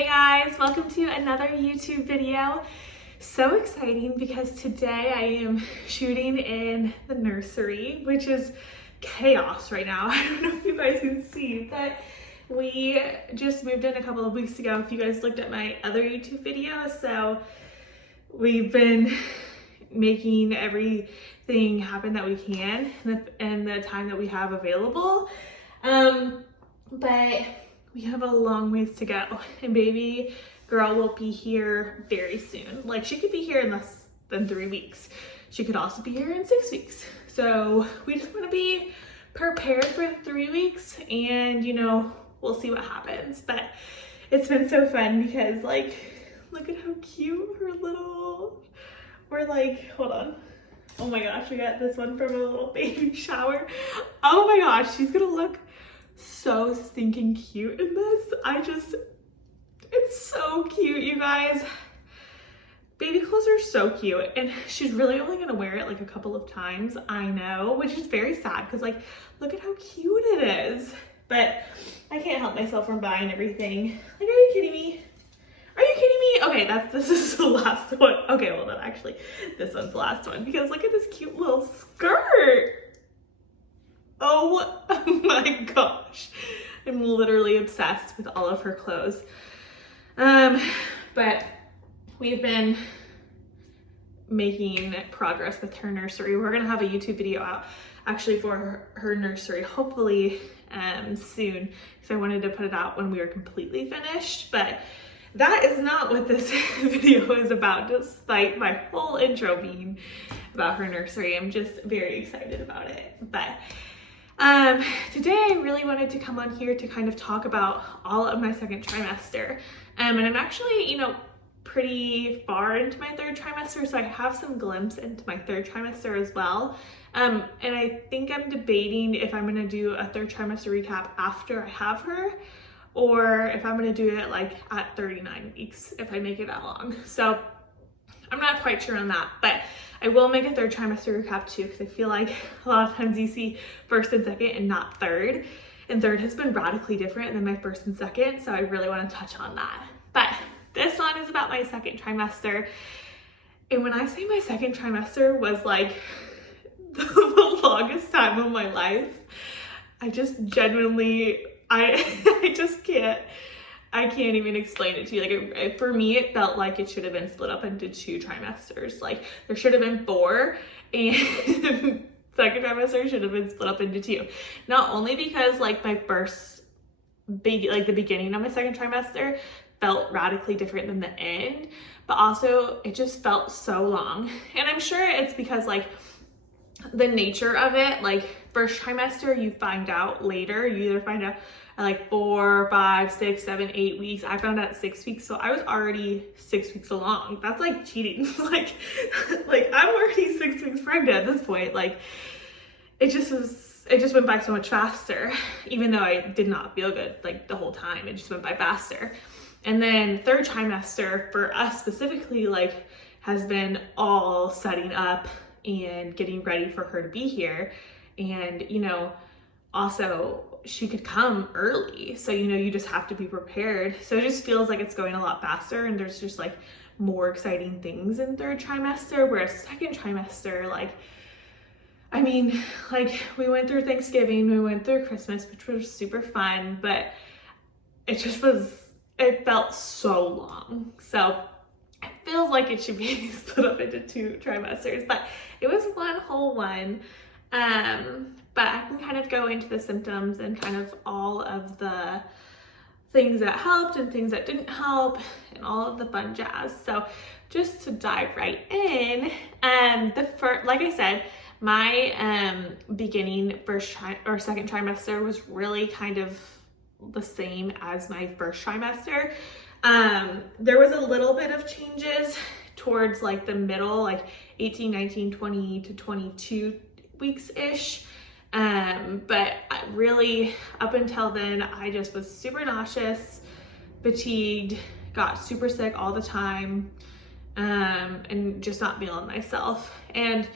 Hey guys, welcome to another YouTube video. So exciting because today I am shooting in the nursery, which is chaos right now. I don't know if you guys can see, but we just moved in a couple of weeks ago. If you guys looked at my other YouTube video, so we've been making everything happen that we can in the time that we have available. But we have a long ways to go, and baby girl will be here very soon. Like, she could be here in less than 3 weeks. She could also be here in 6 weeks. So we just want to be prepared for 3 weeks, and we'll see what happens. But it's been so fun because, like, look at how cute her little, we're like, hold on. Oh my gosh, we got this one from a little baby shower. Oh my gosh, she's gonna look so stinking cute in this. It's so cute, you guys. Baby clothes are so cute, and she's really only gonna wear it like a couple of times, I know, which is very sad because, like, look at how cute it is. But I can't help myself from buying everything. Like, are you kidding me? Are you kidding me? Okay, this is the last one. Okay, well, no, actually, this one's the last one because look at this cute little skirt. Oh my gosh. I'm literally obsessed with all of her clothes. But we've been making progress with her nursery. We're gonna have a YouTube video out actually for her nursery, hopefully soon, because I wanted to put it out when we were completely finished, but that is not what this video is about, despite my whole intro being about her nursery. I'm just very excited about it. But today I really wanted to come on here to kind of talk about all of my second trimester. And I'm actually, pretty far into my third trimester, so I have some glimpse into my third trimester as well. And I think I'm debating if I'm gonna do a third trimester recap after I have her, or if I'm gonna do it like at 39 weeks, if I make it that long. So I'm not quite sure on that, but I will make a third trimester recap too, because I feel like a lot of times you see first and second and not third. And third has been radically different than my first and second, so I really want to touch on that. But this one is about my second trimester. And when I say my second trimester was like the longest time of my life, I just genuinely, I just can't. I can't even explain it to you. Like, for me, it felt like it should have been split up into 2 trimesters. Like, there should have been 4, and second trimester should have been split up into 2. Not only because, like, my first the beginning of my second trimester felt radically different than the end, but also it just felt so long. And I'm sure it's because, like, the nature of it, like, first trimester, you find out later. You either find out at like 4, 5, 6, 7, 8 weeks. I found out at 6 weeks, so I was already 6 weeks along. That's like cheating. like I'm already 6 weeks pregnant at this point. Like, it just went by so much faster, even though I did not feel good like the whole time. It just went by faster. And then third trimester for us specifically, like, has been all setting up and getting ready for her to be here. And, also she could come early. So, you just have to be prepared. So it just feels like it's going a lot faster, and there's just like more exciting things in third trimester, whereas second trimester, like, I mean, like, we went through Thanksgiving, we went through Christmas, which was super fun, but it felt so long. So it feels like it should be split up into 2 trimesters, but it was one whole one. But I can kind of go into the symptoms and kind of all of the things that helped and things that didn't help and all of the fun jazz. So just to dive right in, like I said, my beginning second trimester was really kind of the same as my first trimester. There was a little bit of changes towards like the middle, like 18, 19, 20 to 22 weeks-ish. But really up until then, I just was super nauseous, fatigued, got super sick all the time, and just not feeling myself. And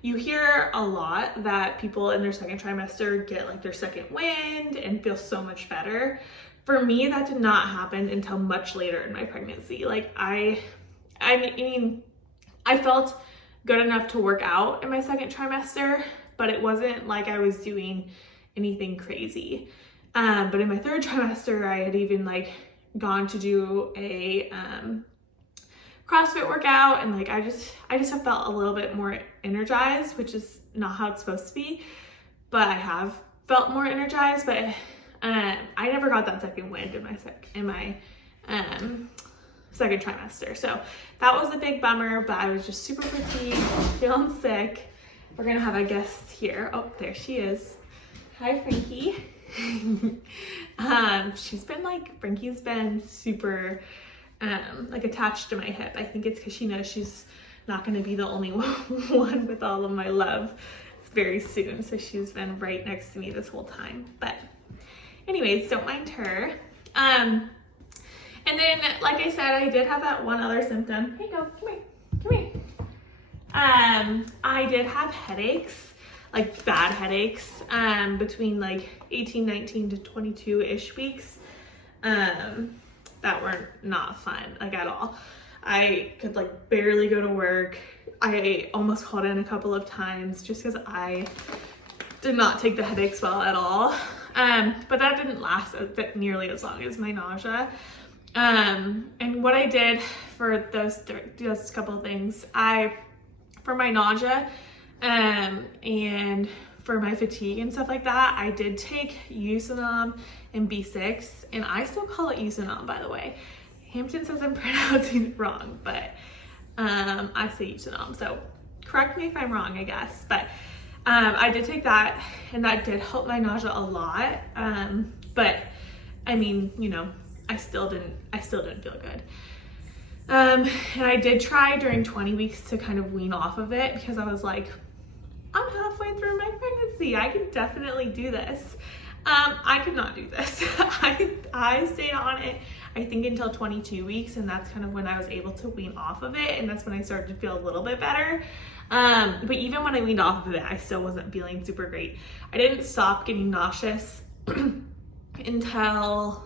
you hear a lot that people in their second trimester get like their second wind and feel so much better. for me, that did not happen until much later in my pregnancy. Like I mean, I felt good enough to work out in my second trimester, but it wasn't like I was doing anything crazy. But in my third trimester, I had even like gone to do a CrossFit workout, and like I just have felt a little bit more energized, which is not how it's supposed to be, but I have felt more energized. But I never got that second wind in my second trimester, so that was a big bummer. But I was just super fatigued, feeling sick. We're gonna have a guest here. Oh, there she is. Hi, Frankie. Frankie's been super like attached to my hip. I think it's because she knows she's not going to be the only one with all of my love very soon, so she's been right next to me this whole time. But anyways, don't mind her. And then, like I said, I did have that one other symptom. Hey, go, come here. I did have headaches, like bad headaches, between like 18, 19 to 22-ish weeks. That were not fun, like at all. I could like barely go to work. I almost called in a couple of times just because I did not take the headaches well at all. But that didn't last nearly as long as my nausea. And what I did for those couple of things, for my nausea, and for my fatigue and stuff like that, I did take Usonom and B6, and I still call it Usonom, by the way. Hampton says I'm pronouncing it wrong, but I say Usonom, so correct me if I'm wrong, I guess. But I did take that, and that did help my nausea a lot. But I mean, you know, I still didn't feel good. And I did try during 20 weeks to kind of wean off of it, because I was like, I'm halfway through my pregnancy. I can definitely do this. I could not do this. I stayed on it, I think, until 22 weeks, and that's kind of when I was able to wean off of it, and that's when I started to feel a little bit better. But even when I weaned off of it, I still wasn't feeling super great. I didn't stop getting nauseous until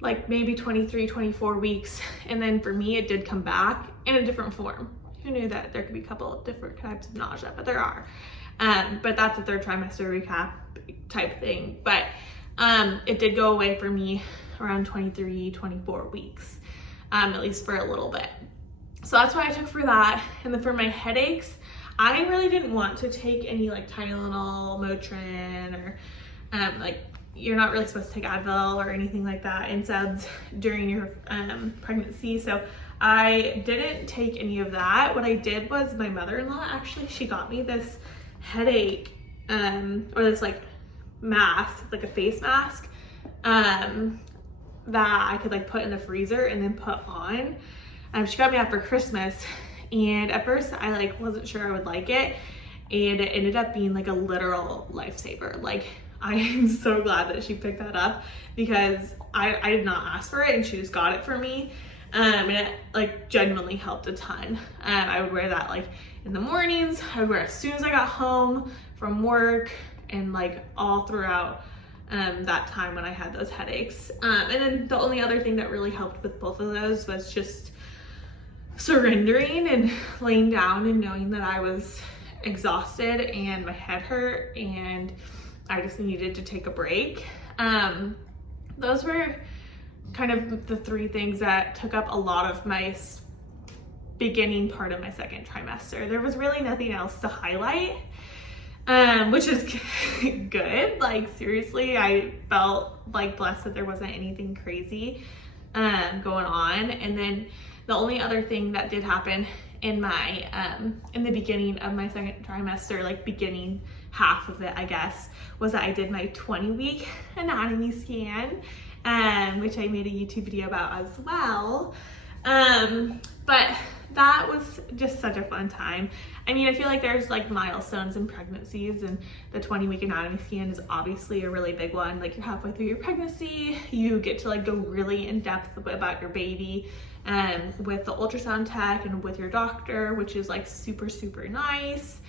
like maybe 23, 24 weeks. And then for me, it did come back in a different form. Who knew that there could be a couple of different types of nausea, but there are. But that's a third trimester recap type thing. But it did go away for me around 23, 24 weeks, at least for a little bit. So that's what I took for that. And then for my headaches, I really didn't want to take any like Tylenol, Motrin, or like, you're not really supposed to take Advil or anything like that, NSAIDs, during your pregnancy. So I didn't take any of that. What I did was, my mother-in-law, actually, she got me this headache, or this like mask, like a face mask, that I could like put in the freezer and then put on. She got me that for Christmas, and at first I like wasn't sure I would like it, and it ended up being like a literal lifesaver. Like, I am so glad that she picked that up, because I did not ask for it, and she just got it for me. And it like genuinely helped a ton. I would wear that like in the mornings. I would wear it as soon as I got home from work, and like all throughout that time when I had those headaches. And then the only other thing that really helped with both of those was just surrendering and laying down and knowing that I was exhausted and my head hurt and I just needed to take a break. Those were kind of the three things that took up a lot of my beginning part of my second trimester. There was really nothing else to highlight, which is good. Like, seriously, I felt like blessed that there wasn't anything crazy going on. And then the only other thing that did happen in my in the beginning of my second trimester, like beginning half of it, I guess, was that I did my 20-week anatomy scan, which I made a YouTube video about as well. But that was just such a fun time. I mean, I feel like there's like milestones in pregnancies, and the 20-week anatomy scan is obviously a really big one. Like, you're halfway through your pregnancy, you get to like go really in depth about your baby, with the ultrasound tech and with your doctor, which is like super, super nice.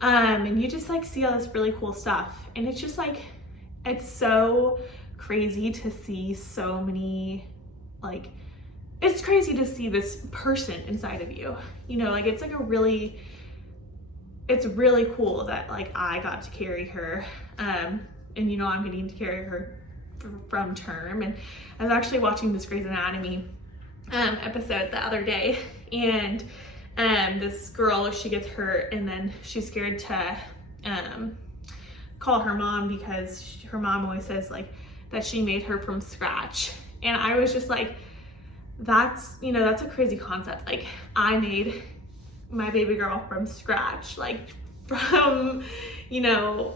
And you just like see all this really cool stuff. And it's just like, it's so crazy to see so many, like, it's crazy to see this person inside of you, you know, like it's like it's really cool that like I got to carry her, and you know, I'm getting to carry her from term. And I was actually watching this Grey's Anatomy episode the other day, and this girl, she gets hurt and then she's scared to call her mom because her mom always says like that she made her from scratch. And I was just like, that's, you know, that's a crazy concept. Like I made my baby girl from scratch, like from, you know,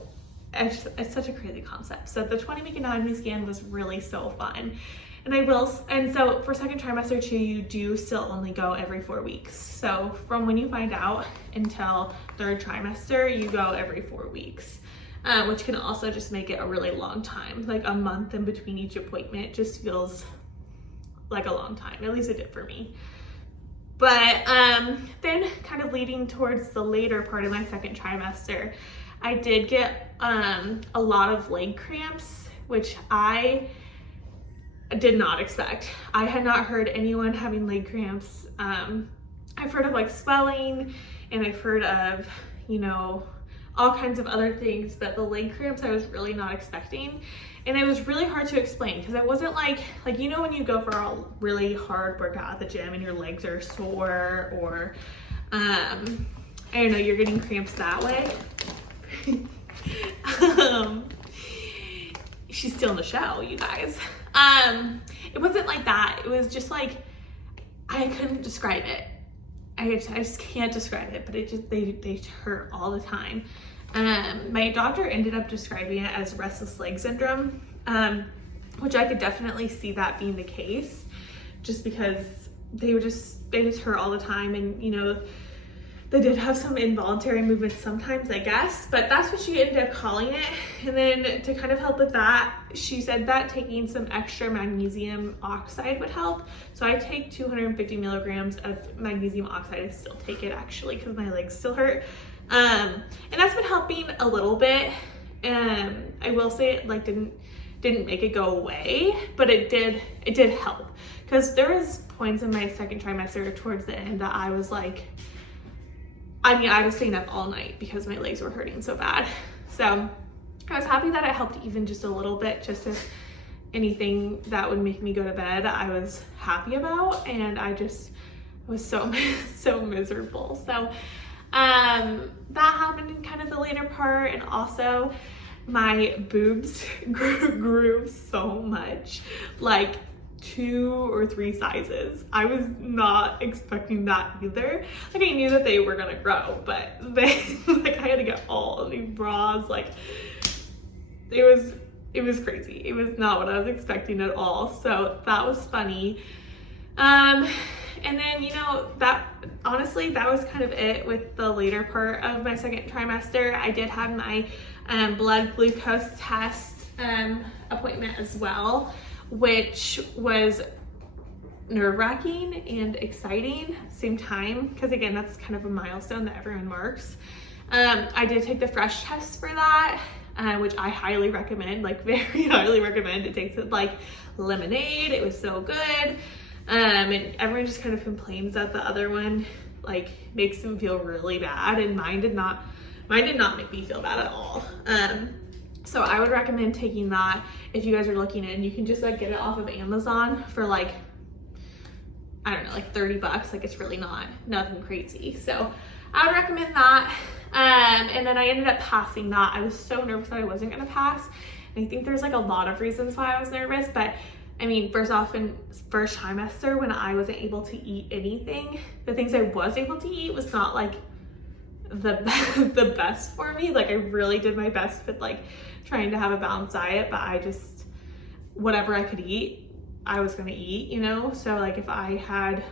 it's such a crazy concept. So the 20-week anatomy scan was really so fun. And so for second trimester too, you do still only go every 4 weeks. So from when you find out until third trimester, you go every 4 weeks, which can also just make it a really long time. Like a month in between each appointment just feels like a long time, at least it did for me. But then kind of leading towards the later part of my second trimester, I did get a lot of leg cramps, which I did not expect. I had not heard anyone having leg cramps. I've heard of like swelling, and I've heard of, you know, all kinds of other things, but the leg cramps I was really not expecting. And it was really hard to explain because it wasn't like, you know, when you go for a really hard workout at the gym and your legs are sore, or I don't know, you're getting cramps that way. She's still in the show, you guys. It wasn't like that. It was just like, I couldn't describe it. I just can't describe it, but it just, they hurt all the time. My doctor ended up describing it as restless leg syndrome, which I could definitely see that being the case, just because they just hurt all the time. And, you know, they did have some involuntary movements sometimes, I guess, but that's what she ended up calling it. And then to kind of help with that, she said that taking some extra magnesium oxide would help. So I take 250 milligrams of magnesium oxide. I still take it actually because my legs still hurt. And that's been helping a little bit. I will say it like didn't make it go away, but it did help, because there was points in my second trimester towards the end that I was like, I was staying up all night because my legs were hurting so bad. So I was happy that it helped even just a little bit, just if anything that would make me go to bed, I was happy about. And I just was so miserable. So that happened in kind of the later part. And also my boobs grew so much, like 2 or 3 sizes. I was not expecting that either. Like I knew that they were gonna grow, but they like I had to get all new bras. Like it was crazy. It was not what I was expecting at all. So that was funny. And then, you know, that honestly, that was kind of it with the later part of my second trimester. I did have my blood glucose test appointment as well, which was nerve-wracking and exciting at the same time, because again, that's kind of a milestone that everyone marks. I did take the fresh test for that, which I highly recommend, like very highly recommend. It tasted like lemonade. It was so good. And everyone just kind of complains that the other one like makes them feel really bad, and mine did not make me feel bad at all. So I would recommend taking that if you guys are looking in. You can just like get it off of Amazon for like, I don't know, like $30. Like it's really nothing crazy. So I would recommend that. And then I ended up passing that. I was so nervous that I wasn't gonna pass. And I think there's like a lot of reasons why I was nervous, but I mean, first off, in first trimester when I wasn't able to eat anything, the things I was able to eat was not like the best for me. Like I really did my best with like trying to have a balanced diet, but I just, whatever I could eat, I was gonna eat, you know? So like if I had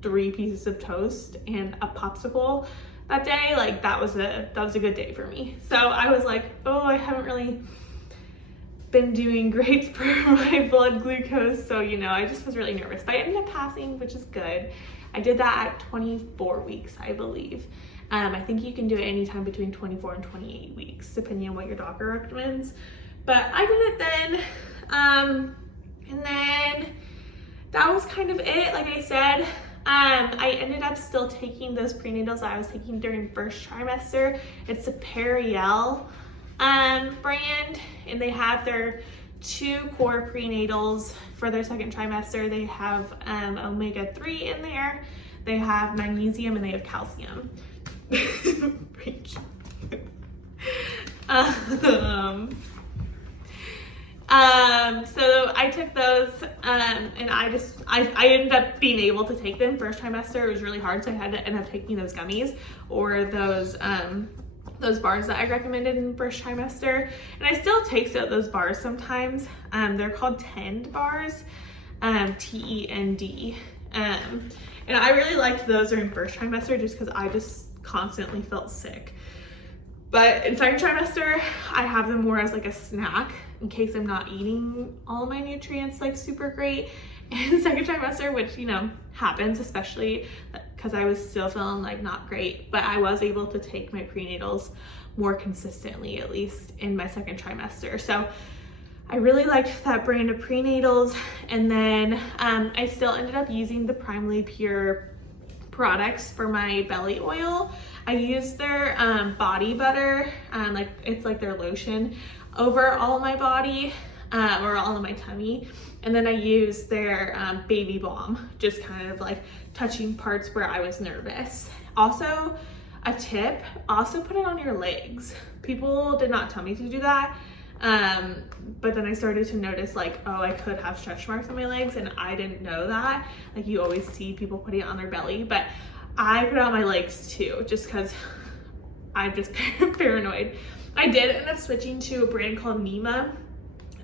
3 pieces of toast and a popsicle that day, like that was a good day for me. So I was like, oh, I haven't really been doing great for my blood glucose. So, you know, I just was really nervous, but I ended up passing, which is good. I did that at 24 weeks, I believe. I think you can do it anytime between 24 and 28 weeks, depending on what your doctor recommends. but I did it then. And then that was kind of it. Like I said, I ended up still taking those prenatals that I was taking during first trimester. It's the Periel brand, and they have their 2 core prenatals for their second trimester. They have omega-3 in there, they have magnesium, and they have calcium. So I took those, and I ended up being able to take them first trimester. It was really hard, so I had to end up taking those gummies or those bars that I recommended in first trimester. And I still take those bars sometimes. They're called Tend bars, T-E-N-D. And I really liked those during first trimester just because I just constantly felt sick. But in second trimester, I have them more as like a snack in case I'm not eating all my nutrients like super great in second trimester, which, you know, happens, especially because I was still feeling like not great. But I was able to take my prenatals more consistently, at least in my second trimester. So I really liked that brand of prenatals. And then I still ended up using the Primely Pure products for my belly oil. I used their body butter, like it's like their lotion, over all of my body or all of my tummy. And then I used their baby balm, just kind of like touching parts where I was nervous. Also, a tip, also put it on your legs. People did not tell me to do that. But then I started to notice like, oh, I could have stretch marks on my legs, and I didn't know that. Like, you always see people putting it on their belly, but I put it on my legs too, just because I'm just paranoid. I did end up switching to a brand called Nema.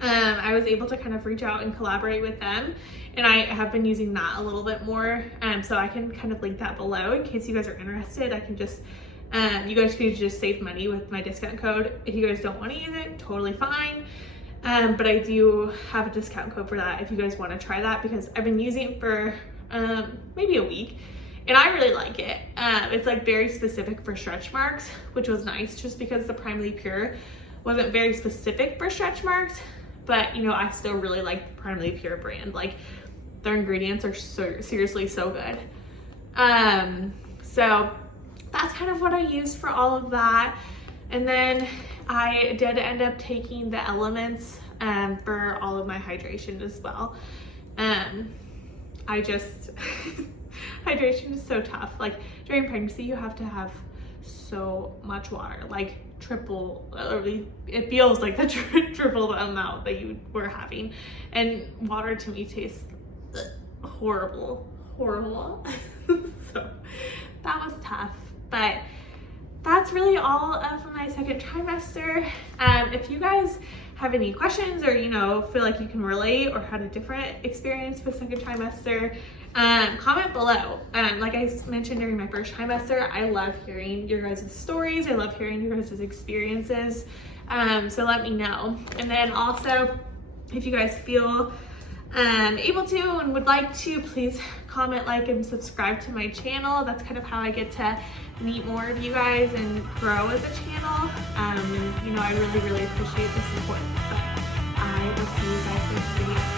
I was able to kind of reach out and collaborate with them, and I have been using that a little bit more. So I can kind of link that below in case you guys are interested. I can just, you guys could just save money with my discount code. If you guys don't want to use it, totally fine. But I do have a discount code for that if you guys want to try that, because I've been using it for maybe a week. And I really like it. It's like very specific for stretch marks, which was nice, just because the Primely Pure wasn't very specific for stretch marks. But, you know, I still really like the Primely Pure brand. Like, their ingredients are seriously so good. So that's kind of what I used for all of that. And then I did end up taking the Elements for all of my hydration as well. Hydration is so tough. Like, during pregnancy, you have to have so much water, like triple, or it feels like the triple the amount that you were having. And water to me tastes horrible. So that was tough, but that's really all of my second trimester. If you guys have any questions, or, you know, feel like you can relate or had a different experience with second trimester, comment below. Like I mentioned during my first trimester, I love hearing your guys' stories. I love hearing your guys' experiences. So let me know. And then also, if you guys feel able to and would like to, please comment, like, and subscribe to my channel. That's kind of how I get to meet more of you guys and grow as a channel. And, you know, I really appreciate the support. But I will see you guys next video.